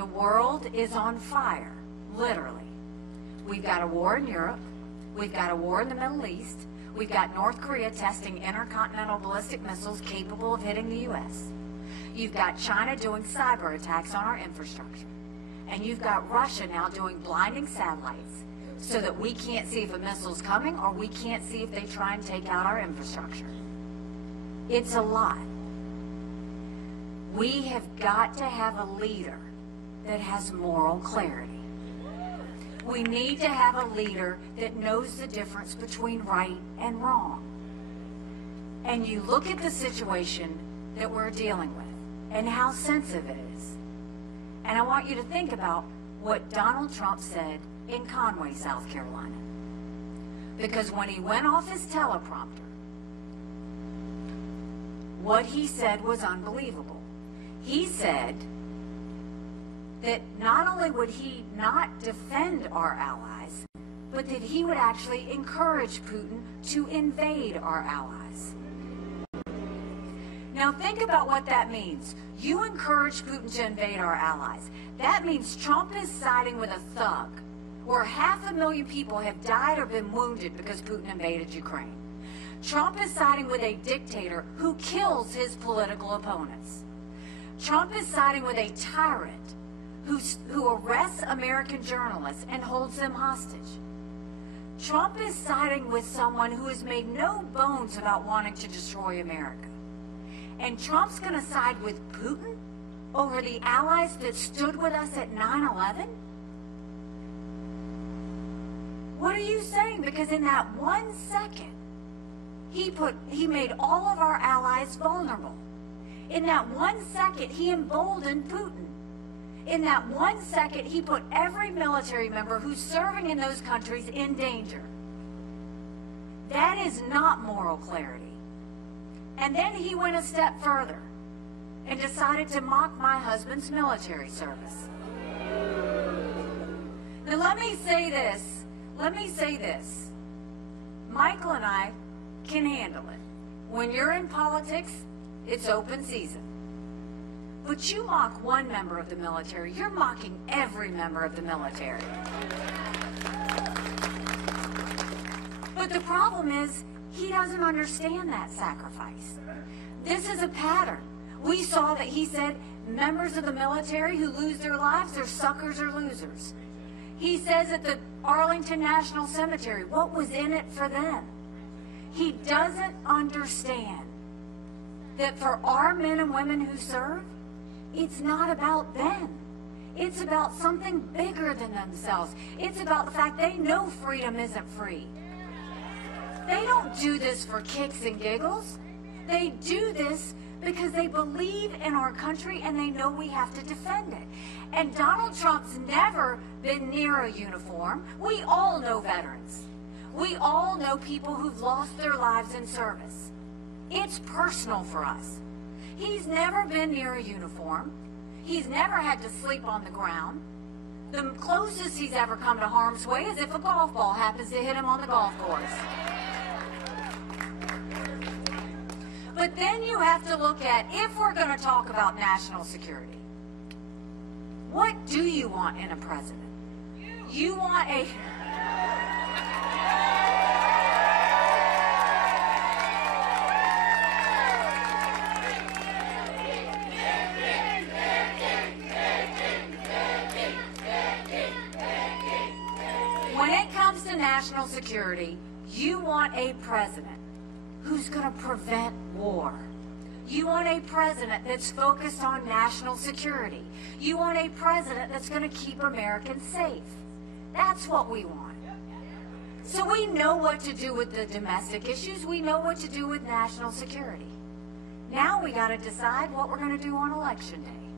The world is on fire, literally. We've got a war in Europe. We've got a war in the Middle East. We've got North Korea testing intercontinental ballistic missiles capable of hitting the U.S. You've got China doing cyber attacks on our infrastructure. And you've got Russia now doing blinding satellites so that we can't see if a missile's coming or we can't see if they try and take out our infrastructure. It's a lot. We have got to have a leader that has moral clarity. We need to have a leader that knows the difference between right and wrong. And you look at the situation that we're dealing with and how sensitive it is. And I want you to think about what Donald Trump said in Conway, South Carolina. Because when he went off his teleprompter, what he said was unbelievable. He said that not only would he not defend our allies, but that he would actually encourage Putin to invade our allies. Now think about what that means. You encourage Putin to invade our allies. That means Trump is siding with a thug, where 500,000 people have died or been wounded because Putin invaded Ukraine. Trump is siding with a dictator who kills his political opponents. Trump is siding with a tyrant who arrests American journalists and holds them hostage. Trump is siding with someone who has made no bones about wanting to destroy America. And Trump's going to side with Putin over the allies that stood with us at 9/11? What are you saying? Because in that 1 second, he made all of our allies vulnerable. In that 1 second, he emboldened Putin. In that 1 second, he put every military member who's serving in those countries in danger. That is not moral clarity. And then he went a step further and decided to mock my husband's military service. Now let me say this. Michael and I can handle it. When you're in politics, it's open season. But you mock one member of the military, you're mocking every member of the military. But the problem is, he doesn't understand that sacrifice. This is a pattern. We saw that he said members of the military who lose their lives are suckers or losers. He says at the Arlington National Cemetery, what was in it for them? He doesn't understand that for our men and women who serve, it's not about them. It's about something bigger than themselves. It's about the fact they know freedom isn't free. They don't do this for kicks and giggles. They do this because they believe in our country and they know we have to defend it. And Donald Trump's never been near a uniform. We all know veterans. We all know people who've lost their lives in service. It's personal for us. He's never been near a uniform. He's never had to sleep on the ground. The closest he's ever come to harm's way is if a golf ball happens to hit him on the golf course. But then you have to look at, if we're going to talk about national security, what do you want in a president? You want a... When it comes to national security, you want a president who's going to prevent war. You want a president that's focused on national security. You want a president that's going to keep Americans safe. That's what we want. So we know what to do with the domestic issues. We know what to do with national security. Now we got to decide what we're going to do on Election Day.